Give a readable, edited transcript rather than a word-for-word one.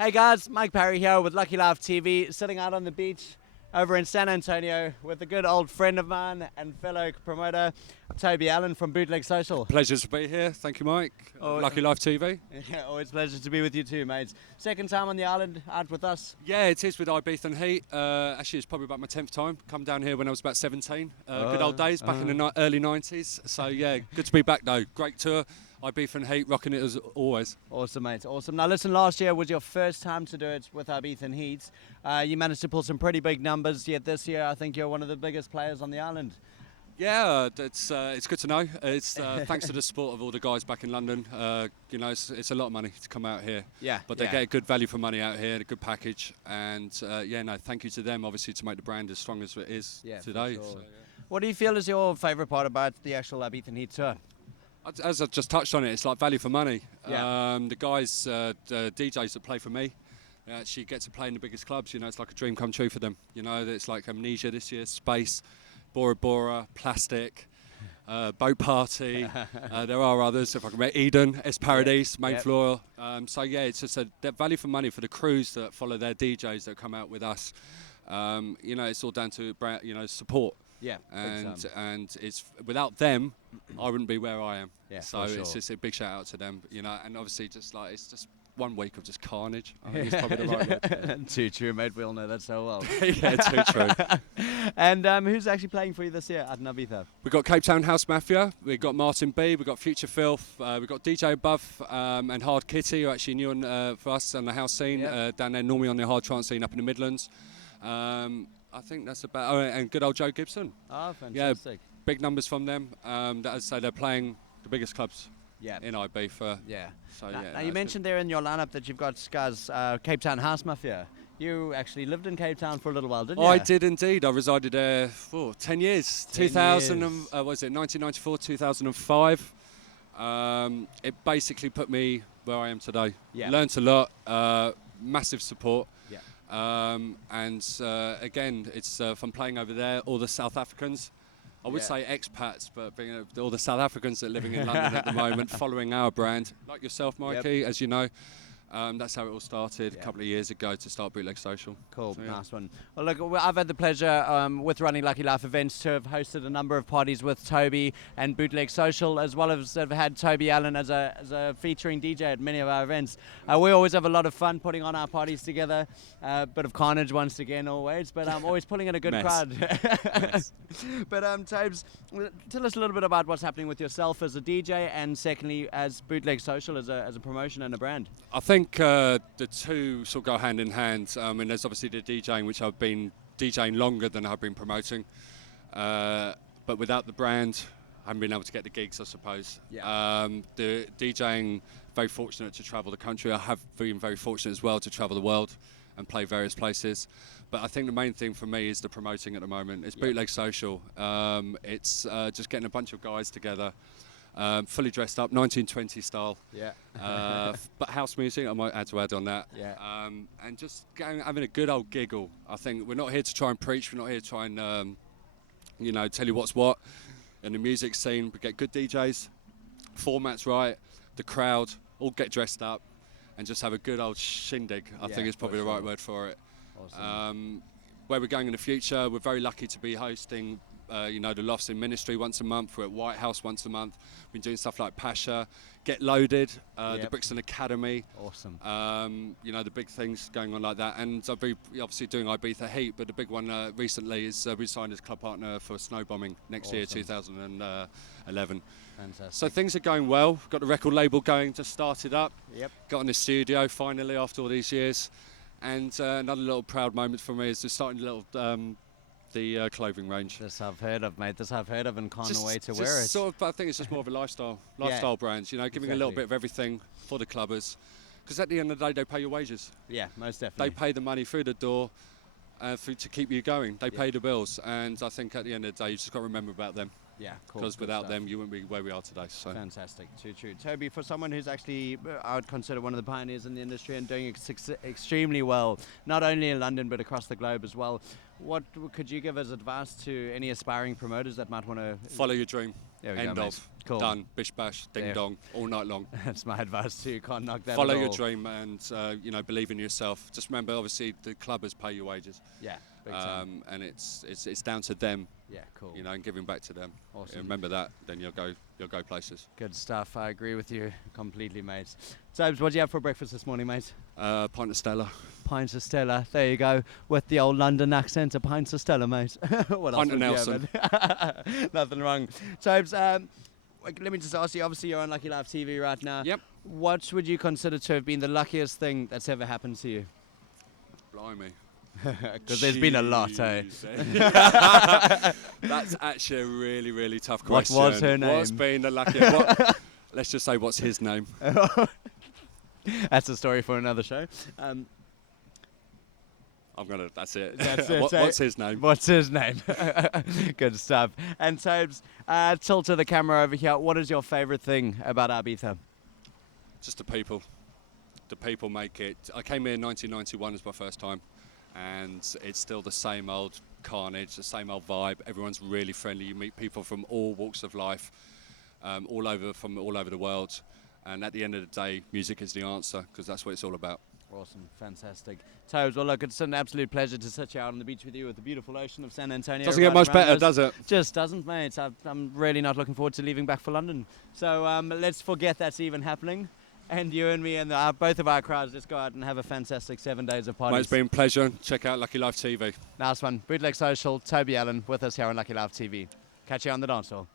Hey guys, Mike Parry here with Lucky Life TV, sitting out on the beach over in San Antonio with a good old friend of mine and fellow promoter, Tobie Allen from Bootleg Social. Pleasure to be here. Thank you, Mike. Lucky Life TV. Yeah, always a pleasure to be with you too, mates. Second time on the island, out with us. Yeah, it is with Ibizan Heat. Actually, it's probably about my 10th time. Come down here when I was about 17. Good old days, back in the early 90s. So yeah, good to be back though. Great tour. Ibizan Heat, rocking it as always. Awesome, mate. Awesome. Now, listen, last year was your first time to do it with Ibizan Heat. You managed to pull some pretty big numbers, yet this year I think you're one of the biggest players on the island. Yeah, it's good to know. It's thanks to the support of all the guys back in London. You know, it's a lot of money to come out here. Yeah. But they get a good value for money out here, a good package, and yeah, no, thank you to them, obviously, to make the brand as strong as it is today. For sure. So, yeah. What do you feel is your favourite part about the actual Ibizan Heat Tour? As I just touched on it, it's like value for money. Yeah. The guys, the DJs that play for me, they actually get to play in the biggest clubs. You know, it's like a dream come true for them. You know, it's like Amnesia this year, Space, Bora Bora, Plastic, Boat Party. There are others, if I can remember, Eden, Paradise, Main Floor. So yeah, it's just that value for money for the crews that follow their DJs that come out with us. You know, it's all down to support. Yeah, and it's without them, I wouldn't be where I am. Yeah, so it's just a big shout out to them, you know, and obviously just like it's just 1 week of just carnage. I think it's probably the right word. Too true, mate. We all know that so well. Yeah, too true. And who's actually playing for you this year at Ibiza? We've got Cape Town House Mafia, we've got Martin B, we've got Future Filth, we've got DJ Buff and Hard Kitty, who are actually new for us on the house scene, down there normally on the hard trance scene up in the Midlands. I think that's about. Oh, and good old Joe Gibson. Oh, fantastic! Yeah, big numbers from them. That is, so they're playing the biggest clubs. Yeah. In Ibiza. Yeah. So now you mentioned there in your lineup that you've got guys, Cape Town House Mafia. You actually lived in Cape Town for a little while, didn't you? I did indeed. I resided there for 10 years. 2000. Was it 1994, 2005? It basically put me where I am today. Yeah. Learned a lot. Massive support. Yeah. And again, it's from playing over there, all the South Africans, I would say expats, but being all the South Africans that are living in London at the moment, following our brand, like yourself, Mikey, as you know. That's how it all started a couple of years ago to start Bootleg Social. Cool, so, nice one. Well, look, I've had the pleasure with running Lucky Life events to have hosted a number of parties with Tobie and Bootleg Social, as well as have had Tobie Allen as a featuring DJ at many of our events. We always have a lot of fun putting on our parties together. Bit of carnage once again, always, but always pulling in a good crowd. But Tobes, tell us a little bit about what's happening with yourself as a DJ, and secondly as Bootleg Social as a promotion and a brand. I think the two sort of go hand in hand. I mean, there's obviously the DJing, which I've been DJing longer than I've been promoting. But without the brand, I haven't been able to get the gigs, I suppose. Yeah. The DJing, very fortunate to travel the country. I have been very fortunate as well to travel the world and play various places. But I think the main thing for me is the promoting at the moment. It's Bootleg Social. It's just getting a bunch of guys together. Fully dressed up, 1920 style. Yeah. But house music, I might add on that. Yeah. And just having a good old giggle. I think we're not here to try and preach. We're not here to try and, tell you what's what in the music scene. We get good DJs, formats right, the crowd, all get dressed up, and just have a good old shindig. I think is probably the right word for it. Awesome. Where we're going in the future, we're very lucky to be hosting the Lofts in Ministry once a month. We're at White House once a month. We've been doing stuff like Pasha, Get Loaded, the Brixton Academy. Awesome. The big things going on like that. And I'll be obviously doing Ibiza Heat, but the big one recently is we signed as club partner for Snow Bombing next year, 2011. Fantastic. So things are going well. We've got the record label going, just started up. Yep. Got in the studio finally after all these years. And another little proud moment for me is just starting a little the clothing range. This I've heard of, mate. This I've heard of and can't wait to wear it. Sort of, but I think it's just more of a lifestyle brand, giving a little bit of everything for the clubbers. Because at the end of the day, they pay your wages. Yeah, most definitely. They pay the money through the door to keep you going. They pay the bills. And I think at the end of the day, you just got to remember about them. Yeah, cool. Because without them, you wouldn't be where we are today. So. Fantastic, too true. Tobie, for someone who's actually, I would consider one of the pioneers in the industry and doing extremely well, not only in London but across the globe as well, what could you give as advice to any aspiring promoters that might want to... Follow your dream. There we End go, mate. of. Cool. Done. Bish bash, ding Yeah. dong, all night long. That's my advice too. You can't knock that Follow at your all. dream and believe in yourself. Just remember, obviously, the clubbers pay your wages, Yeah, big time. and it's down to them. Yeah, cool. And giving back to them. Awesome. Remember that, then you'll go places. Good stuff. I agree with you completely, mate. Tobes, what do you have for breakfast this morning, mate? Pint of Stella. Pints of Stella. There you go. With the old London accent, a pints of Stella, mate. What else Pint of would you Nelson. have? Nothing wrong. Tobes, let me just ask you. Obviously, you're on Lucky Live TV right now. Yep. What would you consider to have been the luckiest thing that's ever happened to you? Blimey. Because there's been a lot, eh? Jeez. That's actually a really, really tough What question. was her name? What's been the luckiest? Let's just say, what's his name? That's a story for another show. That's it. That's it, What's his name? What's his name? Good stuff. And Tobes, tilt to the camera over here. What is your favourite thing about Ibiza? Just the people. The people make it. I came here in 1991 as my first time, and it's still the same old carnage, the same old vibe. Everyone's really friendly. You meet people from all walks of life, all over the world. And at the end of the day, music is the answer, because that's what it's all about. Awesome, fantastic. Tobes, well look, it's an absolute pleasure to sit here out on the beach with you with the beautiful ocean of San Antonio. Doesn't get right much around better, us. does it? Just doesn't, mate. I'm really not looking forward to leaving back for London. So let's forget that's even happening. And you and me and both of our crowds just go out and have a fantastic 7 days of parties. Mate, it's been a pleasure. Check out Lucky Live TV. Nice one. Bootleg Social, Tobie Allen with us here on Lucky Live TV. Catch you on the dance hall.